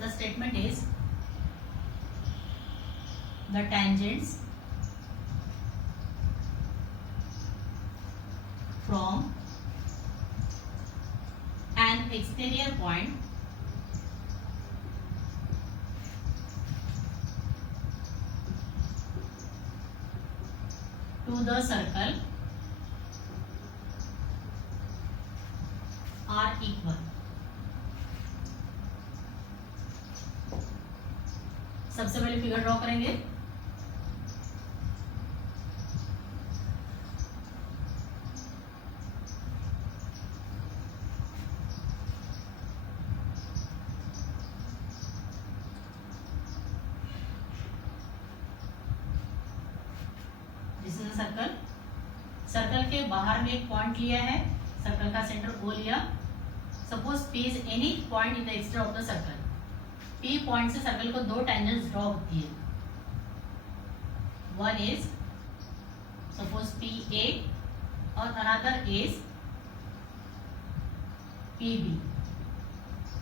The statement is the tangents from an exterior point to the circle are equal. सबसे पहले figure draw करेंगे. This is circle. Circle के बाहर में एक पॉइंट लिया है, सर्कल का सेंटर ओ लिया. Suppose P is any point in the extra of the circle. P point से सर्कल को दो टेंजेंट्स ड्रॉ होती है. वन इज सपोज PA और अनदर इज PB.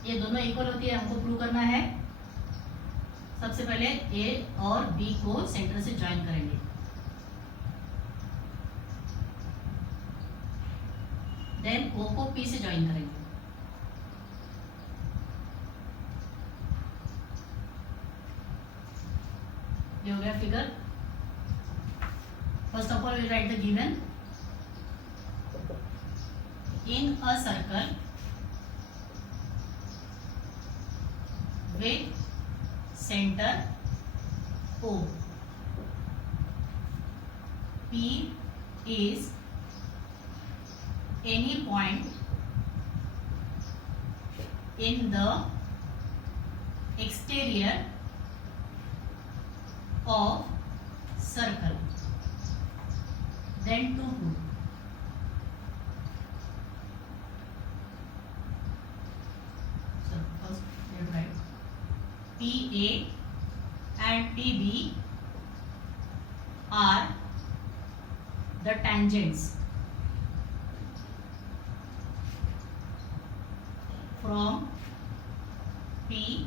ये दोनों इक्वल होती है, हमको प्रूव करना है. सबसे पहले A और B को सेंटर से ज्वाइन करेंगे. देन O को P से ज्वाइन करेंगे. ये हो गया figure. First of all we write the given. In a circle with center O, P is any point in the exterior of circle. Then to prove. So first we have to write PA and PB are the tangents from P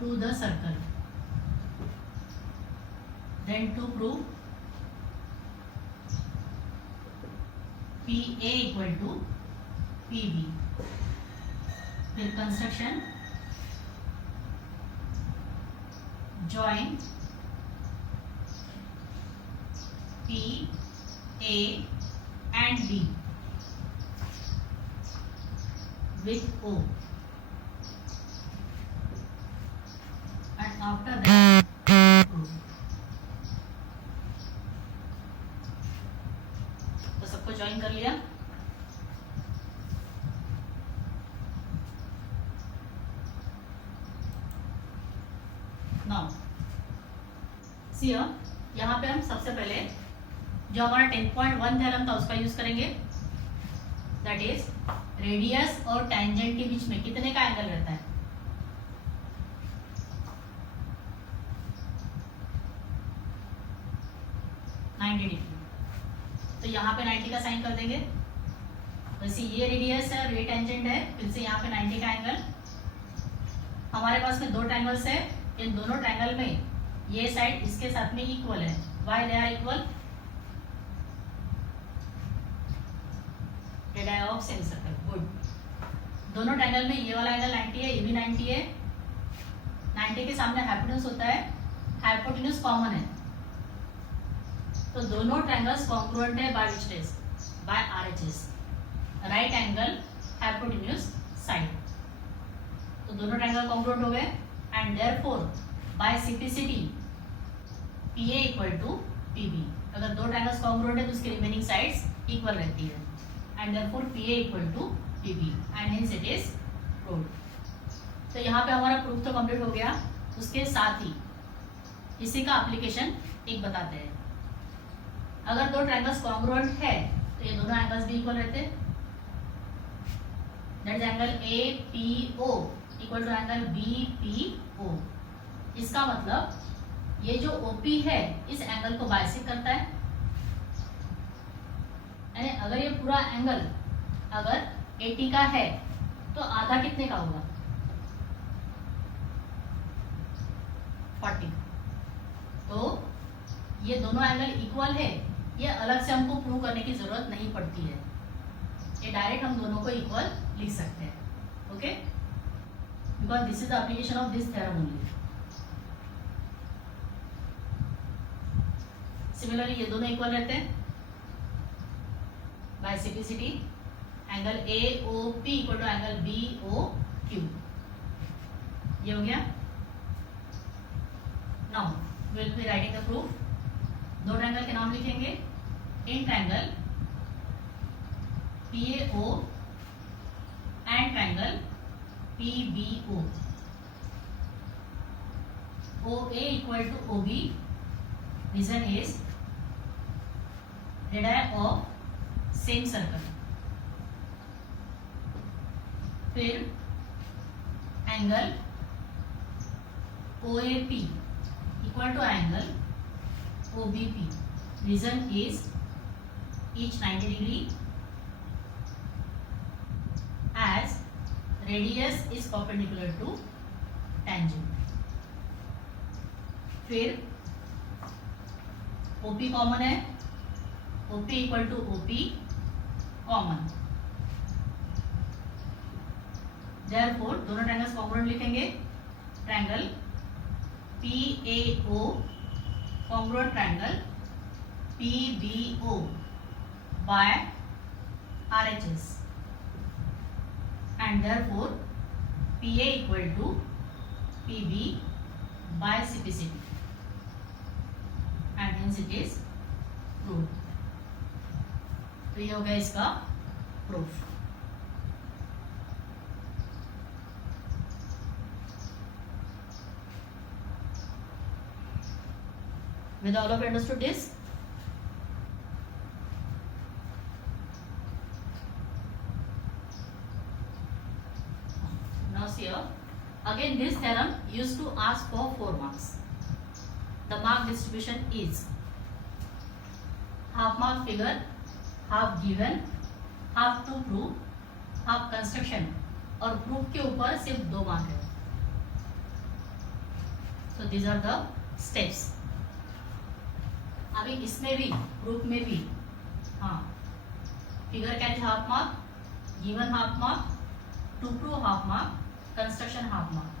to the circle. Then to prove PA equal to PB. फिर construction. Join P, A and B with O, and after that prove. तो सबको ज्वाइन कर लिया. Now see यहाँ पे हम सबसे पहले जो हमारा 10.1 थ्योरम था उसका यूज करेंगे. दैट इज रेडियस और टेंजेंट के बीच में कितने का एंगल रहता है. 90 डिग्री. तो यहाँ पे 90 का साइन कर देंगे. वैसे ये रेडियस है और ये टेंजेंट है. फिर से यहाँ पे 90 का एंगल. हमारे पास में दो ट्रायंगल्स है. इन दोनों ट्रायंगल में ये साइड इसके साथ में इक्वल है. Why they are equal? Radius of same circle. Good. दोनों ट्रायंगल में ये वाला एंगल 90 है, ये भी 90 है. 90 के सामने हाइपोटेन्यूज होता है, हाइपोटेन्यूज कॉमन है. तो दोनों ट्रायंगल्स कॉन्ग्रुएंट है by which test? By RHS, right angle hypotenuse side. तो दोनों ट्रायंगल कॉन्ग्रुएंट हो गए. And therefore by simplicity PA equal to PB. अगर दो ट्रायंगल्स कॉन्ग्रुएंट है तो उसकी रिमेनिंग साइड्स इक्वल रहती है. And therefore PA equal to PB and hence it is proved. तो यहाँ पे हमारा प्रूफ तो कंप्लीट हो गया. उसके साथ ही इसी का एप्लीकेशन एक बताते हैं. अगर दो ट्रायंगल्स कॉन्ग्रुएंट है तो ये दोनों एंगल्स भी इक्वल रहते हैं. That is angle APO equal to angle BPO. इसका मतलब ये जो OP है इस एंगल को बाइसेक्ट करता है. यानी अगर ये पूरा एंगल अगर 80 का है तो आधा कितने का होगा? 40। तो ये दोनों एंगल इक्वल है, ये अलग से हमको प्रूव करने की जरूरत नहीं पड़ती है, ये डायरेक्ट हम दोनों को इक्वल लिख सकते हैं। Okay, because this is the application of this theorem only. Similarly ये दोनों इक्वल रहते हैं by simplicity. Angle A O P equal to angle B O Q, ये हो गया। Now will be writing the proof. दो ट्रायंगल के नाम लिखेंगे। In triangle P A O and triangle P B O. O A equal to O B, reason is radius of same circle. फिर angle O A P equal to angle O B P, reason is each 90 degree as radius is perpendicular to tangent। फिर OP common है, OP equal to OP common, therefore दोनों triangles congruent लिखेंगे। Triangle PAO congruent triangle PBO by RHS, and therefore PA equal to PB by CPCT, and hence it is proved। तो ये हो गया इसका proof. With all of you understood this? Now see here, again this theorem used to ask for 4 marks. The mark distribution is half mark figure, half given, half to prove, half construction, और proof के ऊपर सिर्फ 2 मार्क है। So these are the steps। अभी इसमें भी प्रूफ में भी हाँ, figure carries half mark, given half mark, to prove half mark, construction half mark,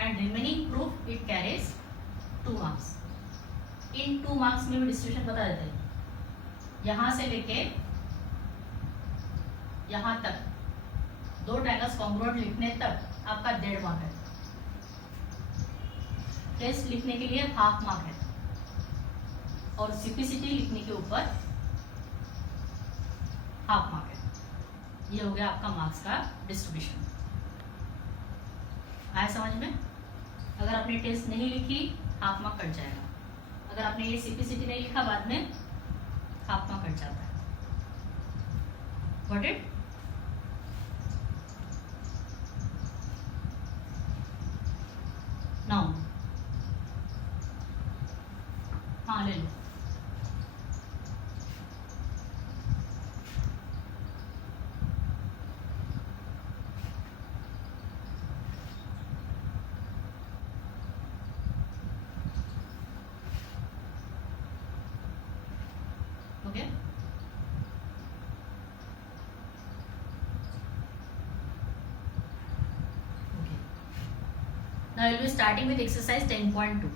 and remaining proof it carries 2 marks. इन 2 मार्क्स में भी डिस्ट्रीब्यूशन बता देते हैं। यहां से लेके यहां तक 2 ट्रायंगल्स कॉन्ग्रुएंट लिखने तक आपका 1.5 मार्क है। टेस्ट लिखने के लिए हाफ मार्क है, और सिम्प्लिसिटी लिखने के ऊपर हाफ मार्क है। ये हो गया आपका मार्क्स का डिस्ट्रीब्यूशन। आया समझ में? अगर आपने टेस्ट नहीं लिखी हाफ मार्क कट जाएगा, अगर आपने ये सिम्प्लिसिटी नहीं लिखा बाद में हाफ मार्क कट जाता है। Got it? नाउ हाँ ले लो। Okay. Okay. Now I will be starting with exercise 10.2.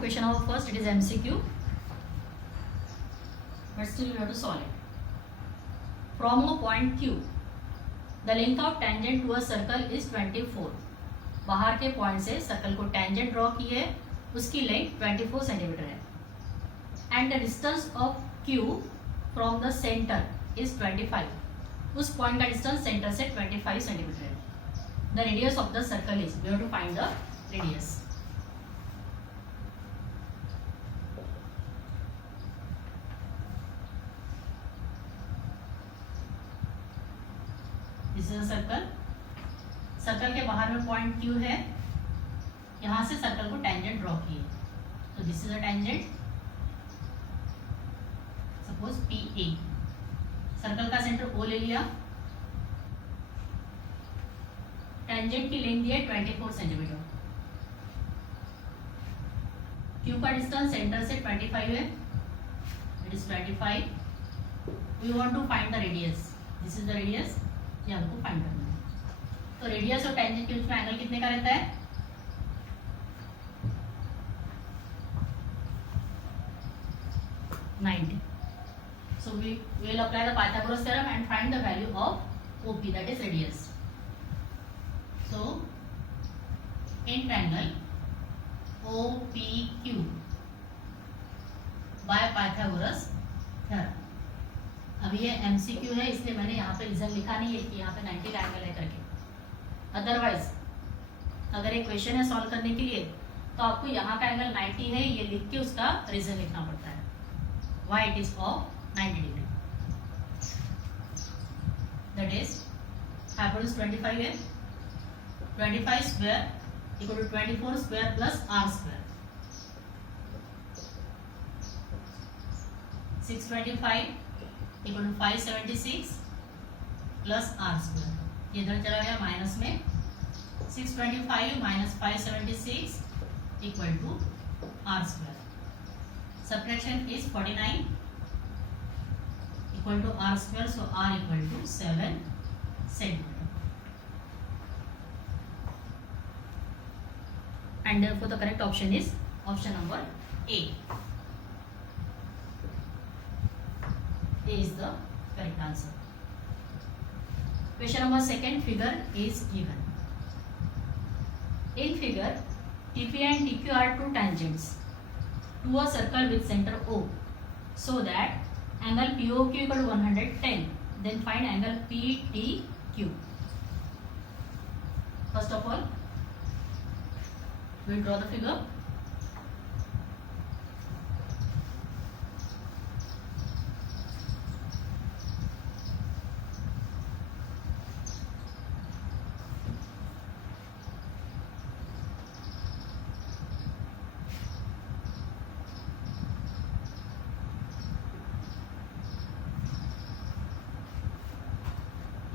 Question number first, it is MCQ, but still you have to solve it. From a point Q, the length of tangent to a circle is 24. बाहर के पॉइंट से सर्कल को tangent draw की है, उसकी लेंथ 24 सेंटीमीटर है, and the distance of Q from the centre is 25। उस पॉइंट का डिस्टेंस सेंटर से 25 सेंटीमीटर है। The radius of the circle is, we have to find the radius. Point Q है, यहाँ से सर्कल को टेंजेंट ड्रॉ किए, तो this is a tangent, suppose PA। Circle का सेंटर O ले लिया, टेंजेंट की लेंथ दी है 24 सेंटीमीटर, Q का डिस्टेंस सेंटर से 25 है, it is 25। We want to find the radius, this is the radius, ये हमको फाइंड करना है। तो रेडियस और टेंजेंट के बीच में एंगल कितने का रहता है? 90। So we will apply the Pythagoras theorem and find the value of OP, that is radius. So in triangle OPQ by Pythagoras theorem, अभी ये MCQ है इसलिए मैंने यहाँ पे रीजन लिखा नहीं है कि यहाँ पे 90 का एंगल है करके। अदरवाइज अगर एक क्वेश्चन है सॉल्व करने के लिए तो आपको यहाँ का एंगल 90 है ये लिख के उसका रीजन लिखना पड़ता है, why it is of 90 degree, that is hypotenuse 25 है, 25 square equal to 24 square plus r square, 625 equal to 576 plus r square, ये इधर चला गया माइनस में, 625 minus 576 equal to r square, subtraction is 49 equal to r square, so r equal to 7 centimeter, and therefore the correct option is option number A. A is the correct answer. Question number second, figure is given. In figure, TP and TQ are two tangents to a circle with center O, so that angle POQ equal to 110. Then find angle PTQ. First of all, we will draw the figure.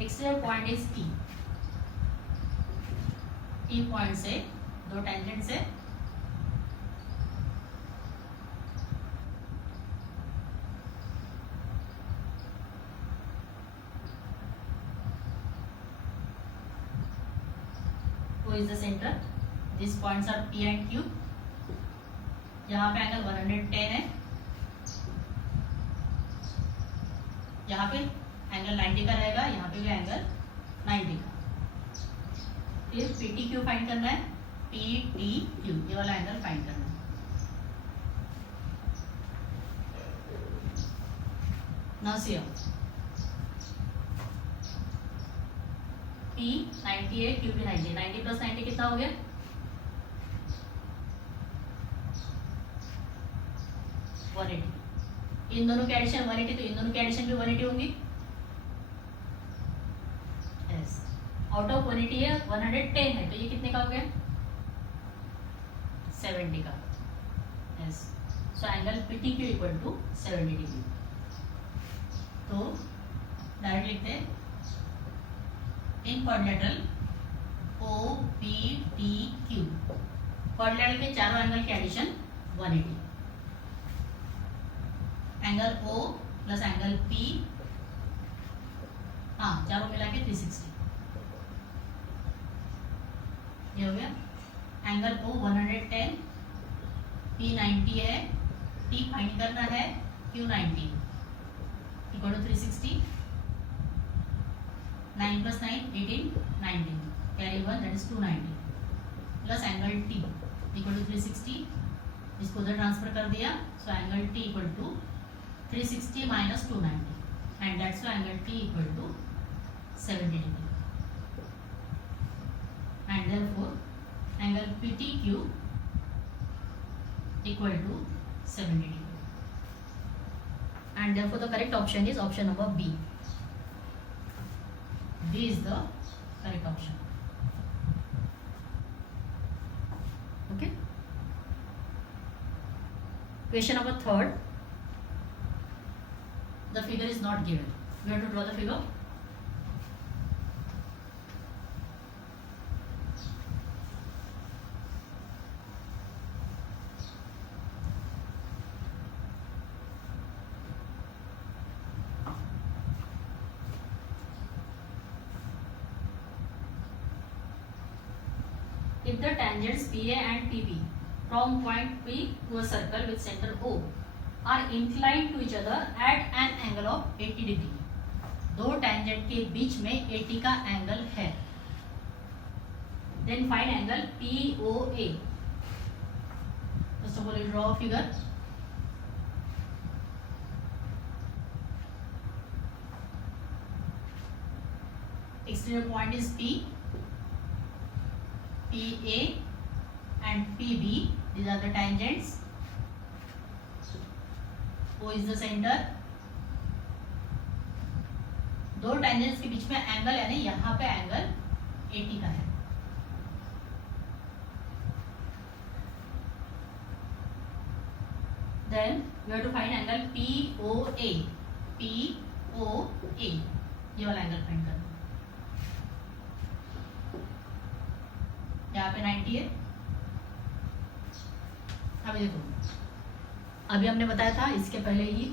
Extreme point is T, T point से दो टेंजेंट से O is the center, these points are P and Q, यहाँ पे एंगल 110 है, यहाँ पे एंगल 90 का रहेगा, यहाँ पे भी एंगल 90 का। फिर PTQ फाइंड करना है, PTQ ये वाला एंगल फाइंड करना है। नाउ सी P 90 है, Q भी 90 है, 90 प्लस 90 कितना हो गया? 180। इन दोनों की एडिशन 180, तो इन दोनों की एडिशन भी 180 होंगी। आउट ऑफ 180 है, 110 है, तो ये कितने का हो गया? 70 का। Yes, so angle PTQ equal to 70 degree. तो डायरेक्ट लिखते हैं इन क्वाड्रिलेटरल OPTQ, क्वाड्रिलेटरल के चारों एंगल की addition 180, angle O plus angle P, हाँ चारों मिला के 360, ये हो गया। एंगल O 110, P 90 है, T फाइंड करना है, Q 90 इक्वल टू 360, 9 प्लस 9 18, 19, carry 1 that is 290 plus angle T equal to 360, इसको उधर ट्रांसफर कर दिया, so angle T equal to 360 minus 290 and that's why angle T equal to 70 degree, and therefore angle PTQ equal to 70 degree, and therefore the correct option is option number B. B is the correct option. Question number 3. The figure is not given. We have to draw the figure. If the tangents PA and PB from point P to a circle with center O are inclined to each other at an angle of 80 degree, दो tangent के बीच में 80 का एंगल है, then find angle POA. First of all, you draw a figure. Exterior point is P, PA and PB, these are the tangents. O is the center. दो tangents के बीच में एंगल यानी यहाँ पे एंगल 80 का है. Then we have to find angle POA. POA ये वाला एंगल फाइंड करना. यहाँ पे 90 है. अभी देखो, अभी हमने बताया था इसके पहले ही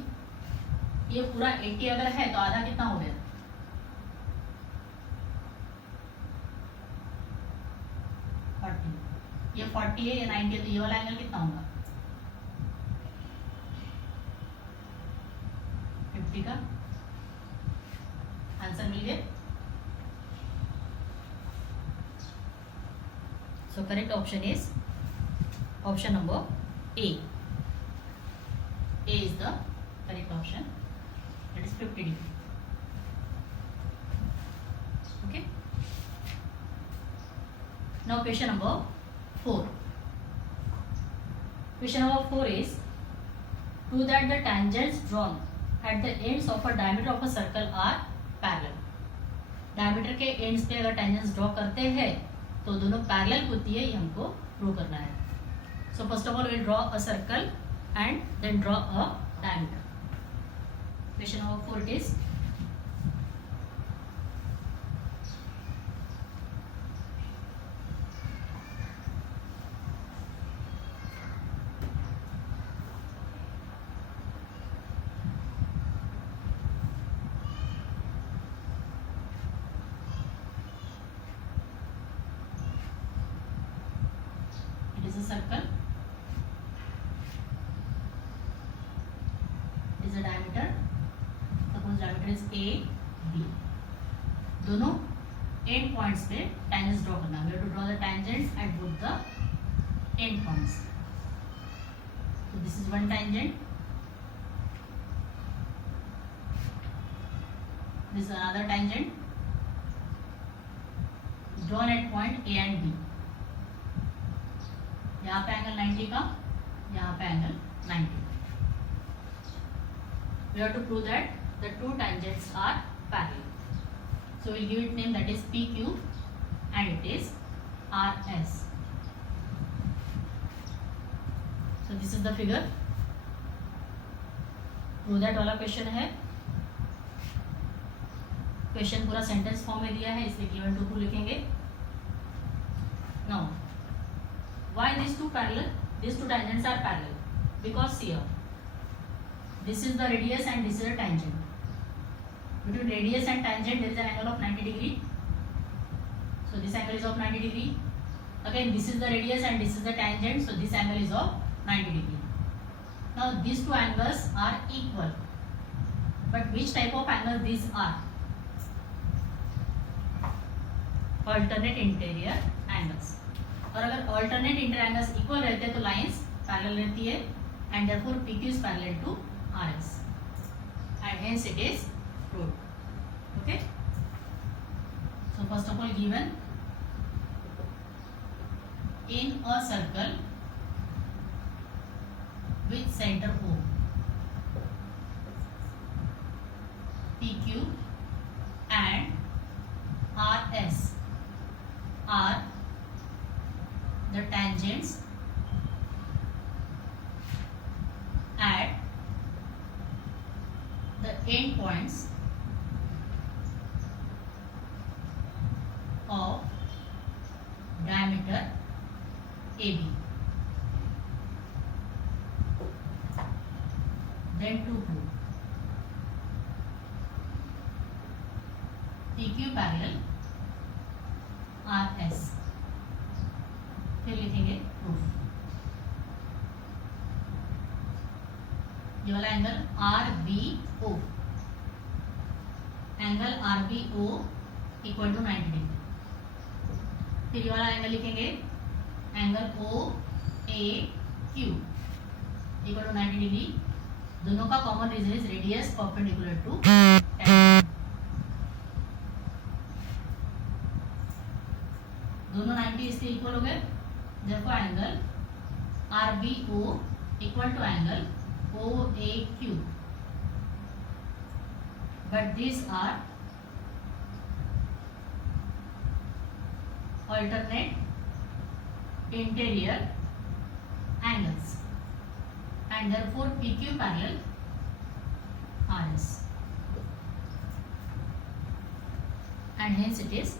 ये पूरा 80 अगर है तो आधा कितना हो गया? 40. ये 40 है, ये 90 है, तो ये वाला एंगल कितना होगा? 50 का. आंसर मिल गया. So correct option is option number A. A is the correct option. That is 50 degree. Okay. Now question number 4. Question number 4 is, prove that the tangents drawn at the ends of a diameter of a circle are parallel. Diameter के ends पे अगर tangents draw करते हैं तो दोनों पैरेलल होती है, ये हमको प्रूव करना है. So first of all we draw a circle and then draw a diameter. Question number 4 it is, a circle, is a diameter, suppose diameter is A, B. दोनों end points पे tangents draw करना. We have to draw the tangents at both the end points. So this is one tangent, this is another tangent drawn at point A and B. यहाँ पे एंगल 90 का, यहाँ पे एंगल 90. We have to prove that the two tangents are parallel. So we'll give it name, that is PQ and it is RS. So this is the figure. Prove that वाला क्वेश्चन है. क्वेश्चन पूरा sentence form में दिया है, इसलिए given to who लिखेंगे. Now why these two parallel? These two tangents are parallel because here this is the radius and this is the tangent. Between radius and tangent there is an angle of 90 degree. So this angle is of 90 degree. Again this is the radius and this is the tangent, so this angle is of 90 degree. Now these two angles are equal, but which type of angle these are? Alternate interior angles. और अगर alternate interior angles equal रहते हैं तो lines parallel रहती है and therefore PQ is parallel to RS and hence it is proved. Okay. So first of all given in a circle with center O, PQ and RS are the tangents end points of diameter AB. Then to prove PQ parallel RS. फिर लिखेंगे proof. ये वाला angle RBO, angle RBO equal to 90 degree. फिर ये वाला एंगल लिखेंगे angle OAQ equal to 90 degree. दोनों का common reason is radius perpendicular to tangent. दोनों 90 इसके इक्वल हो गए. therefore angle RBO equal to angle OAQ. but these are alternate interior angles and therefore PQ parallel RS, and hence it is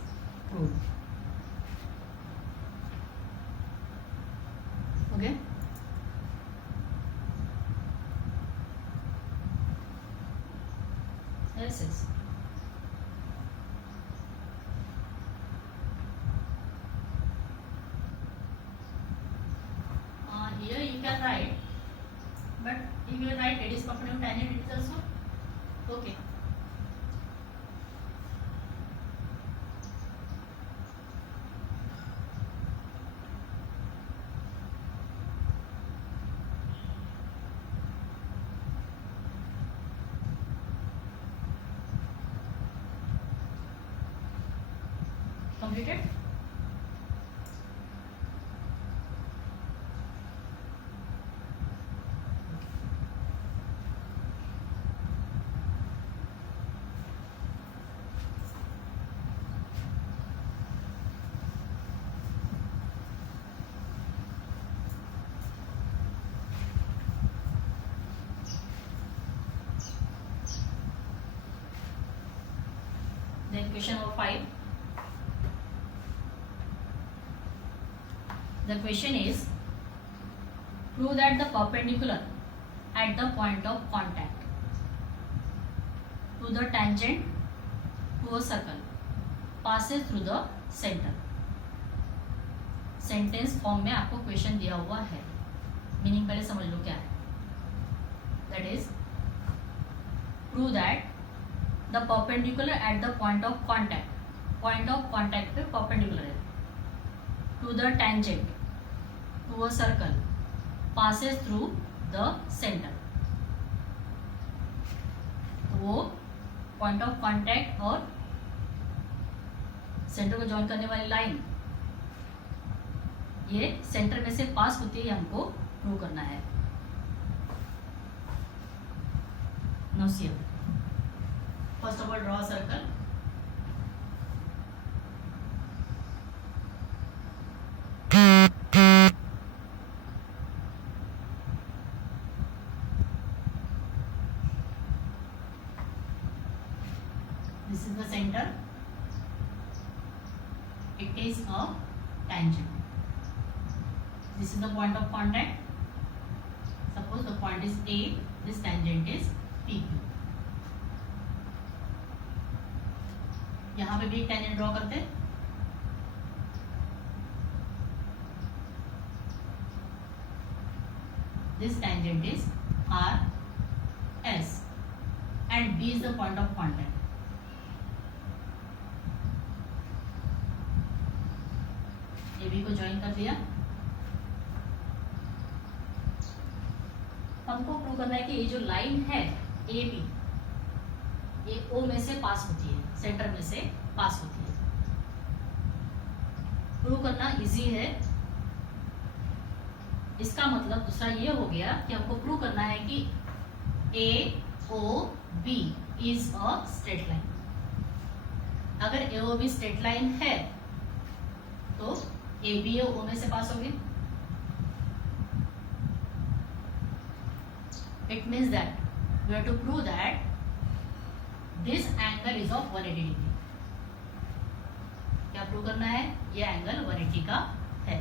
proved. Okay. This is here you can write, but if you write radius perpendicular to tangent, it is also okay. Completed. Then question number 5. The question is, prove that the perpendicular at the point of contact to the tangent to a circle passes through the center. Sentence form में आपको क्वेश्चन दिया हुआ है. मीनिंग पहले समझ लो क्या है. That is prove that the perpendicular at the point of contact. Point of contact पे परपेंडिकुलर है to the tangent to a circle passes through the centre. वो पॉइंट ऑफ कॉन्टैक्ट और सेंटर को जॉइन करने वाली लाइन ये सेंटर में से पास होती है, हमको प्रूव करना है. Now see, first of all draw a circle. This is the center. It is a tangent. This is the point of contact. Suppose the point is A, this tangent is PQ. यहाँ पे भी एक tangent draw करते हैं. This tangent is RS and B is the point of contact. AB को ज्वाइन कर दिया. हमको प्रूव करना है कि ये जो लाइन है ए बी ये ओ में से पास होती है, सेंटर में से पास होती है. प्रूव करना इजी है. इसका मतलब दूसरा ये हो गया कि हमको प्रूव करना है कि A O B is a straight line. अगर A O B straight line है तो ए बी ओ में से पास होगी. It means that we have to prove that this angle is of 180 डिग्री। क्या प्रूव करना है? ये एंगल 180 का है,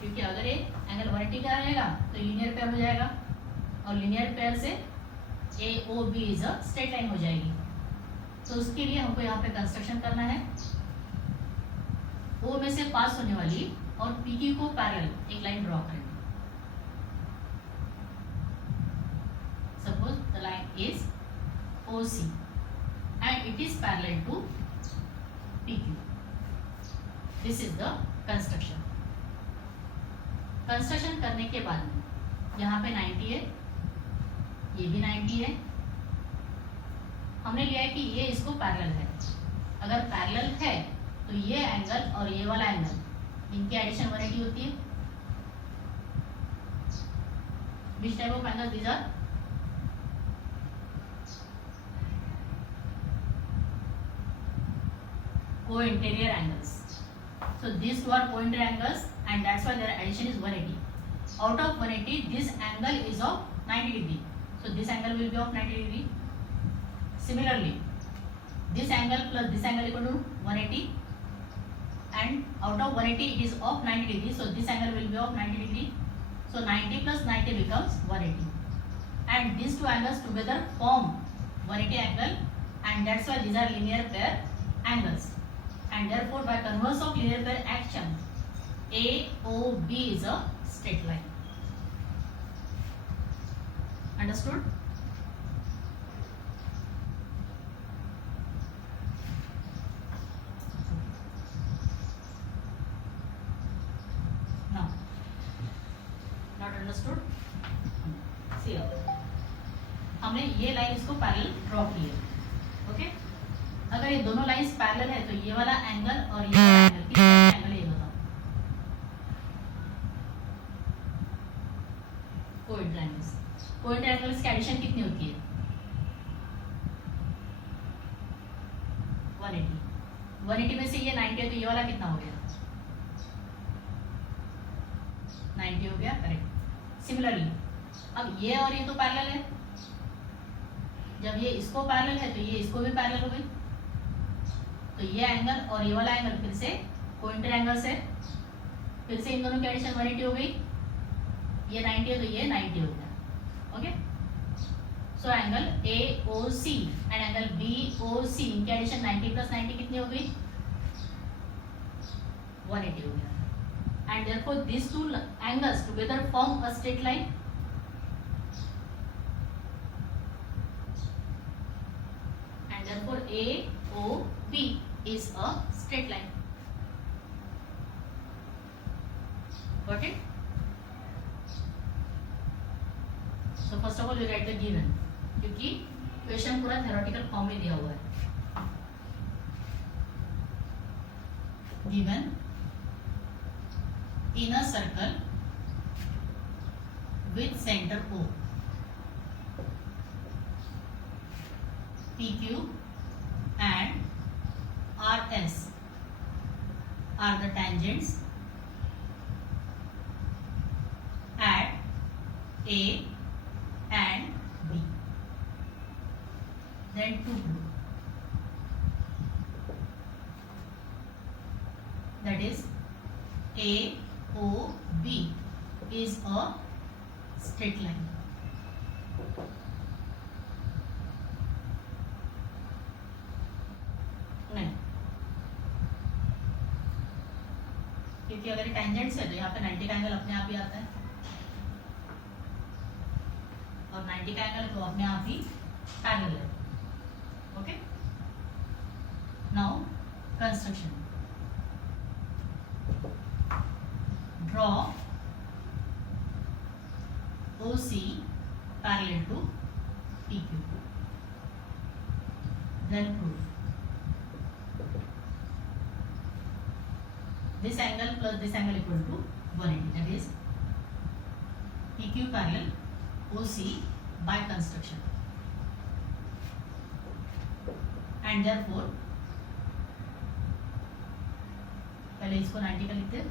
क्योंकि अगर ये एंगल 180 का रहेगा तो लीनियर पेयर हो जाएगा, और लीनियर पेयर से AOB is a straight line हो जाएगी। तो उसके लिए हमको यहाँ पे कंस्ट्रक्शन करना है। O में से पास होने वाली और PQ को पैरेलल एक लाइन ड्रॉ करेंगे। Suppose the line is OC and it is parallel to PQ. This is the construction. Construction करने के बाद में यहाँ पे 90 है, ये भी 90 है। हमने लिया है कि ये इसको पैरेलल है। अगर पैरेलल है तो ये एंगल और ये वाला एंगल, इनकी एडिशन 180 होती है। Which type of angle these are? Co-interior angles. So these two are co-interior angles, and that's why their addition is 180. Out of 180, this angle is of 90 degree. So this angle will be of 90 degree. Similarly, this angle plus this angle equal to 180, and out of 180 it is of 90 degree. So this angle will be of 90 degree. So 90 plus 90 becomes 180, and these two angles together form 180 angle, and that's why these are linear pair angles. And therefore, by converse of linear pair action, AOB is a straight line. Understood? No. Not understood? See here. हमने ये लाइन इसको parallel draw की है, ओके? अगर ये दोनों lines parallel है तो ये वाला एंगल और ये वाला एंगल, किस टाइप का एंगल है ये बताओ? कोइंटर एंगल्स। कोइंटर एंगल्स की एडिशन कितनी होती है? 180। 180 में से ये 90 है तो ये वाला कितना हो गया? 90 हो गया, करेक्ट। सिमिलरली अब ये और ये तो पैरेलल है, जब ये इसको पैरेलल है तो ये इसको भी पैरेलल हो गई, तो ये एंगल और ये वाला एंगल फिर से कोइंटर एंगल्स है, फिर से इन दोनों की एडिशन 180 हो गई। ये 90 है तो ये 90 हो गया, okay? So angle AOC and angle BOC, इनकी एडिशन 90 प्लस 90 कितनी हो गई? 180 हो गया, and therefore this two angles together form a straight line. And therefore AOB is a straight line. Got it? So first of all we write the given, क्योंकि क्वेश्चन पूरा theoretical form में दिया हुआ है। Given in a circle with center O, PQ and RS are the tangents at A and B. Then to prove, that is AOB is a straight line. नहीं, क्योंकि अगर टेंजेंट्स है तो यहाँ पे 90 का एंगल अपने आप ही आता है, और 90 का एंगल तो अपने आप ही पैरेलल है, okay? Now construction. Draw OC parallel to PQ, then prove this angle plus this angle equal to 180, that is PQ parallel OC by construction, and therefore पहले इसको 90 का लिखते हैं,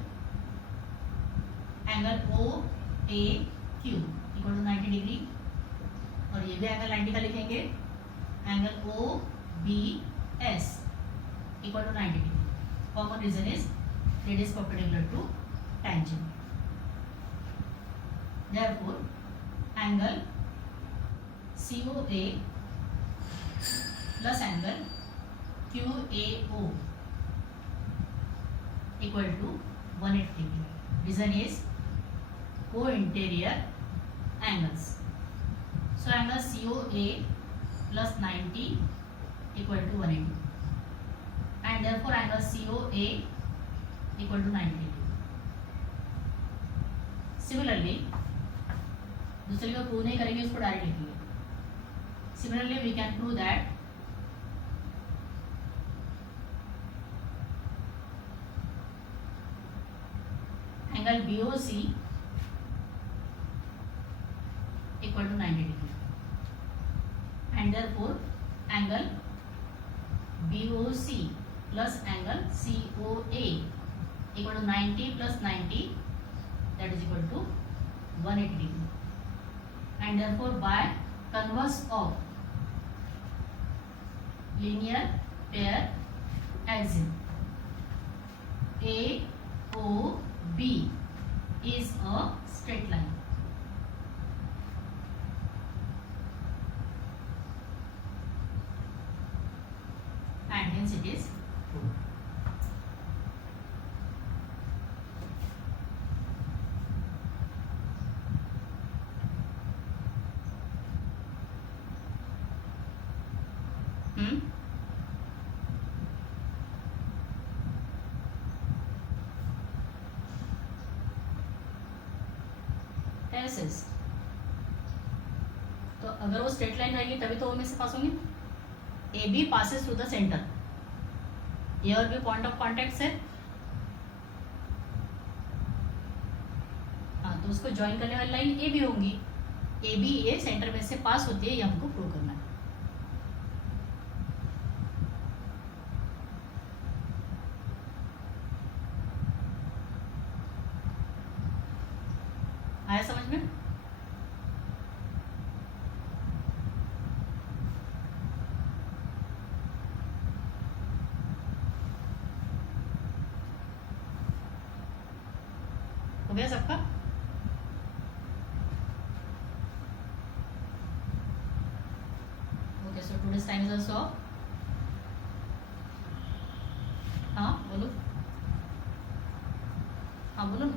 angle OAQ equal to 90 degree, और ये भी angle 90 का लिखेंगे, angle O B S equal to 90 degree. Common reason is it is perpendicular to tangent. Therefore, angle COA plus angle QAO equal to 180 degree. Reason is co-interior angles. So angle COA plus 90 equal to 180, and therefore angle COA equal to 90 degree. Similarly, दूसरे को प्रूव नहीं करेंगे, इसको डायरेक्ट लिखेंगे. Similarly, we can prove that angle BOC equal to 90 degree, and therefore angle BOC plus angle COA equal to 90 plus 90, that is equal to 180 degree, and therefore by converse of linear pair axiom, AOB is a straight line. And hence it is true. ऐसे तो अगर वो straight line रहेगी तभी तो वो में से पास होंगे। A B passes through the center, A और बी पॉइंट ऑफ कॉन्टेक्ट है, हाँ, तो उसको ज्वाइन करने वाली लाइन ए बी होंगी। ए बी ए सेंटर में से पास होती है, ये हमको प्रूव करना है। आया समझ में? हो गया सबका? Okay, so today's time is also. हाँ बोलो, हाँ बोलो ना।